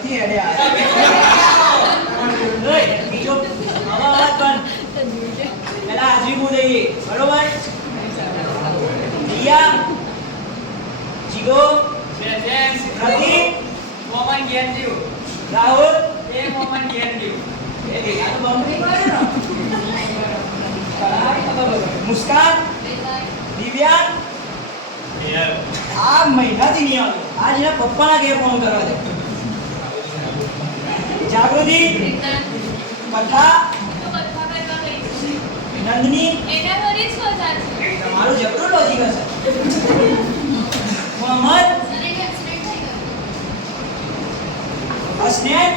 નથી હેડ્યા બીજો અવાજ બંધ પેલા હાજરી હું દઈએ બરોબર રિયા જીગો પ્રદીપ મોમન ગેનજીવ રાહુલ એ મોમન ગેનજીવ એ આ તો બમ્બઈ વાળો ને મુસ્કાન દિવ્યા આ મહિનાથી નહીં આવ્યો આજ એના પપ્પાના ઘેર ફોન કરવા દે જાગૃતિ કથા નંદની તમારું જબરું લોજિક હશે મોહમ્મદ હસનેન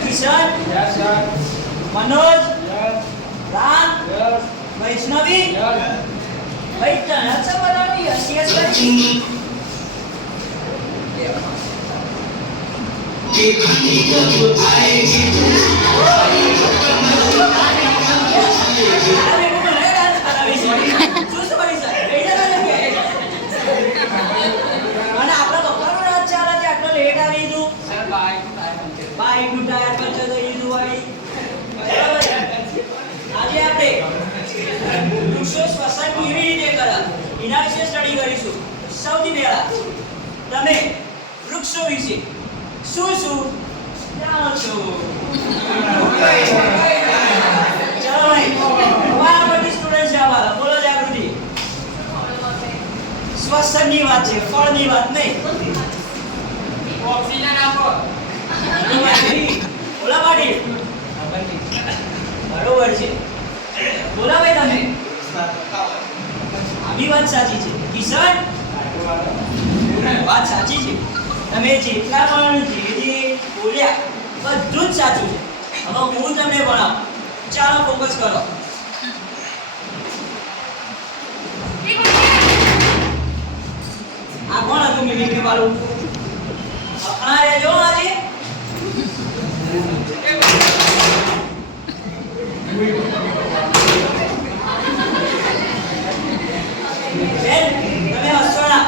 કિશન મનોજ રામ वैष्णवी भाई तनाचा बनावली अशी असली के भानी कब आएगी अरे वो મને ડાન્સ કરાવી છે શું સવારી સર કઈ જરા લગે અને આપણા બપોરનો રાત ચાલે છે આટલો લેટ આવી તું સર બાઈક નું ટાયર પંચર પંચર થઈ ગયું વાળી આજે આપણે વૃક્ષો શ્વસન કેવી રીતે કરે એના વિશે સ્ટડી કરીશું સૌથી પહેલા તમે વૃક્ષો વિશે શું શું જાણો છો ચલો ભાઈ તમારા બધી સ્ટુડન્ટ જવાના બોલો જાગૃતિ શ્વસનની વાત છે ફળની વાત નહીં ઓક્સિજન આપો બોલા પાટી બરોબર છે બોલા ભાઈ તમે આવી વાત સાચી છે કિશન વાત સાચી છે તમે જેટલા પણ જે બોલ્યા બધું જ સાચું છે હવે હું તમને ભણાવું ચાલો ફોકસ કરો આ કોણ હતું મિમિક્રી વાળું અપના રહેજો આજે બેન તમે હસો ના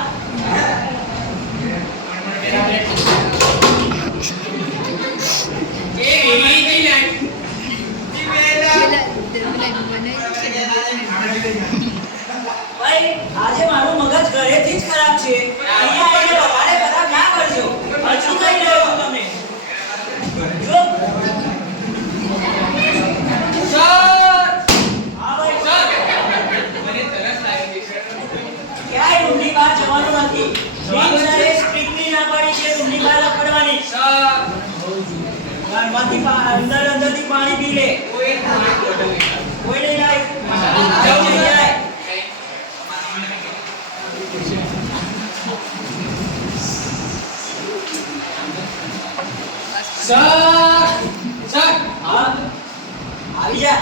ભાઈ આજે મારું મગજ ઘરેથી જ ખરાબ છે અહીંયા આવીને વધારે ખરાબ ના કરજો હજુ કઈ રહ્યો તમે જો ક્યાંય રૂમની બહાર જવાનું નથી સરે સ્ટ્રિક્ટલી ના પાડી છે રૂમની બહાર પડવાની ઘરમાંથી અંદરથી પાણી પી લે કોઈ નહીં જાય સર હા આવી જા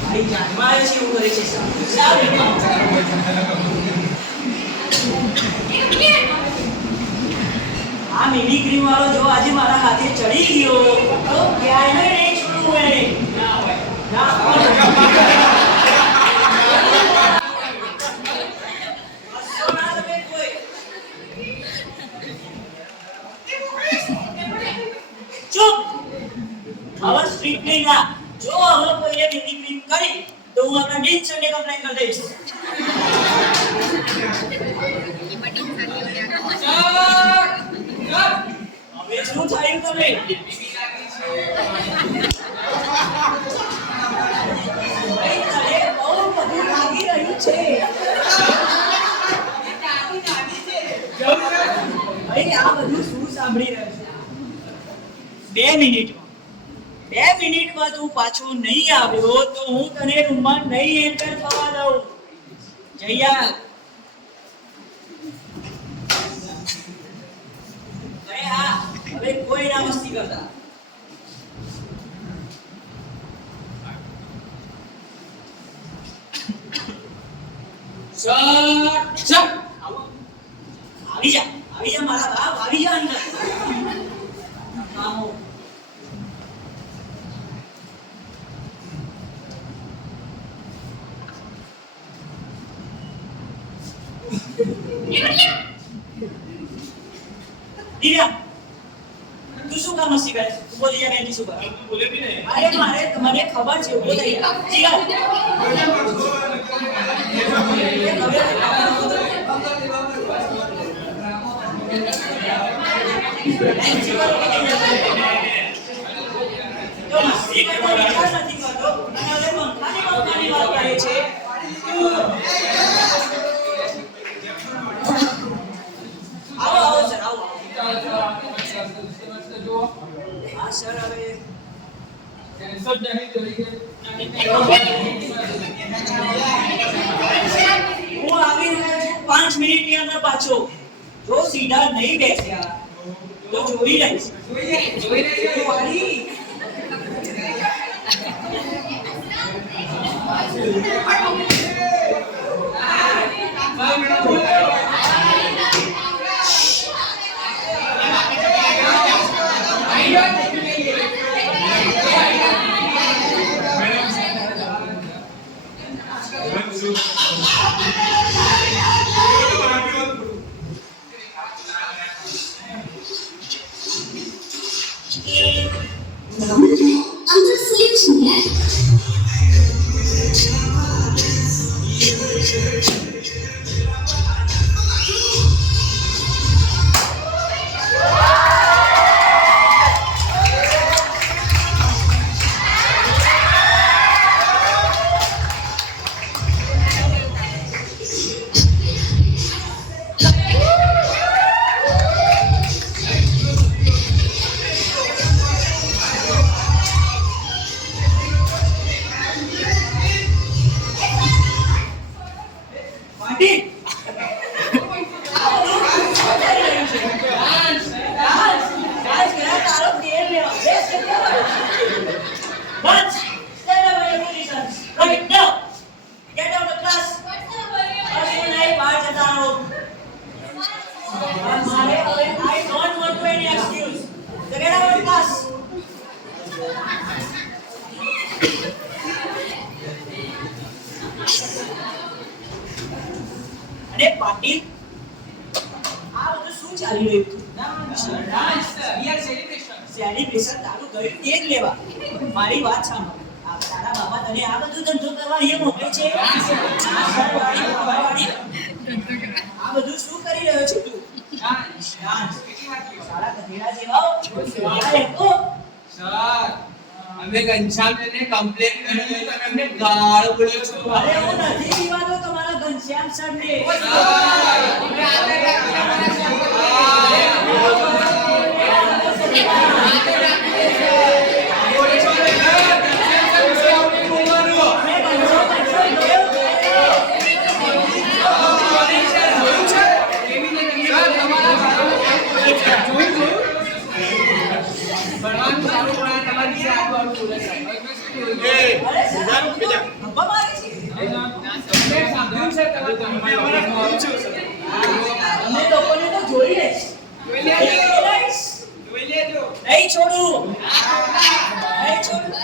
મારી જાનમાં આવે છે એવું કરે છે આ મિમિક્રી વાળો જો આજે મારા હાથે ચડી ગયો તો ક્યાંય નહીં છોડવું એને ના હોય ના ચૂપ હવે સ્ટ્રીટલી ના જો હવે કોઈએ મિમિક્રી કરી તો હું આપણા ડીન સરને કમ્પ્લેન કરી દઈશ હવે શું થયું તમે બહુ બધું લાગી રહ્યું છે ભાઈ આ બધું શું સાંભળી રહ્યો છે 2 મિનિટમાં તું પાછો નહીં આવ્યો તો હું તને રૂમમાં નહીં એન્ટર થવા દઉં જયા અરે હા હવે કોઈ ના મસ્તી કરતા સર આવી જા મારા બાપ આવી જા અંદર આવો દિવ્યા તું શું કામ મસ્તી કરે ઉભો થઈ જા બેનથી શું કરે તું બોલે બી નહીં. અરે મારે મને ખબર છે ઉભો થઈ જા જીગા તો મસ્તી કરતા વિચાર નથી કરતો અને હવે પંખાની વાત કરે છે આવો સર આવો હા સર હવે હું આવી રહ્યો છું 5 મિનિટની અંદર પાછો જો સીધા નહીં બેસ્યા તો જોઈ રહીશ વાળી. Under solution yet? Patil dance કર્યા તારો ગેર લેવા best bus stand up in your positions right now get out of class અરે નહીં બહાર જતા રહો મારે હવે I don't want to any excuse so get out of class અરે પાટીલ આ બધું શું ચાલી રહ્યું સેલિબ્રેશન તારું ગયું તે જ લેવા મારી વાત સાંભળ આ તારા બાબા તને આ બધું ધંધો કરવા અહીંયા મોકલે છે આ સરવાળી બાબાવાળી આ બધું શું કરી રહ્યો છે તું ડાન્સ સારા ગધેડા જેવા અરે ઓ અમે ઘનશ્યામને કમ્પ્લેન કરી તમે અમને ગાળ બોલ્યો છો અરે હું નથી દીવાનો તમારા ઘનશ્યામ સરને અમે લોકોને તો જોઈ લઈશ નહીં છોડું નહીં છોડું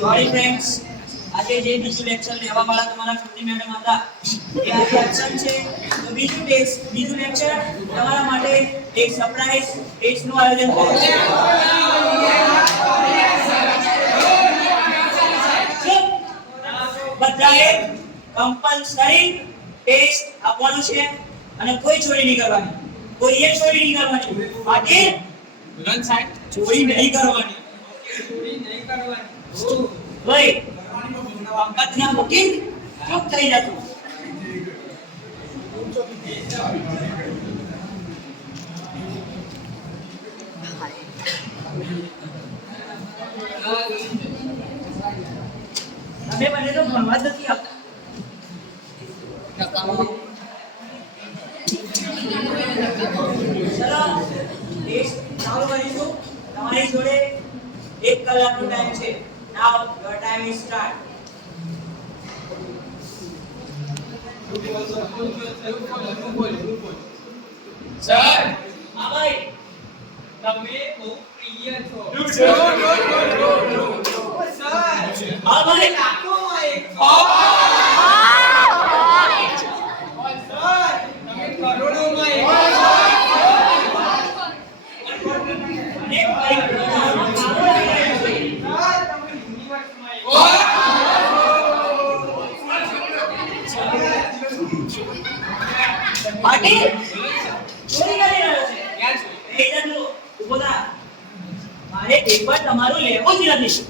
સોરી ફ્રેન્ડ્સ આજે જે બીજું લેક્ચર લેવા વાળા તમારા શ્રુતિ મેડમ હતા એ આજે એબ્સન્ટ છે તો બીજું લેક્ચર તમારા માટે એક સરપ્રાઈઝ ટેસ્ટનું આયોજન કર્યું છે બધાએ કમ્પલસરી ટેસ્ટ આપવાનું છે અને કોઈ ચોરી નહીં કરવાની કોઈએ ચોરી નહીં કરવાની બાકી ચોરી નહીં કરવાની ભાઈ પંકજના બુકિંગ ચૂપ થઈ જતું તમે મને તો ભણવા જ નથી આપતા ચલો ટેસ્ટ ચાલુ કરીશું તમારી જોડે 1 કલાકનો ટાઈમ છે now your time is start sir હા ભાઈ તમે બહુ પ્રિય છો હા ભાઈ લાખોમાં એક તમે કરોડોમાં એક એક ભાઈ કામો લાગી રહ્યો છે. તમે યુનિવર્સમાં એક પાટીલ ચોરી કરી રહ્યો છે ક્યાં છો એ જતો ઉભો થા. મારે એક પણ તમારું લેવું જ નથી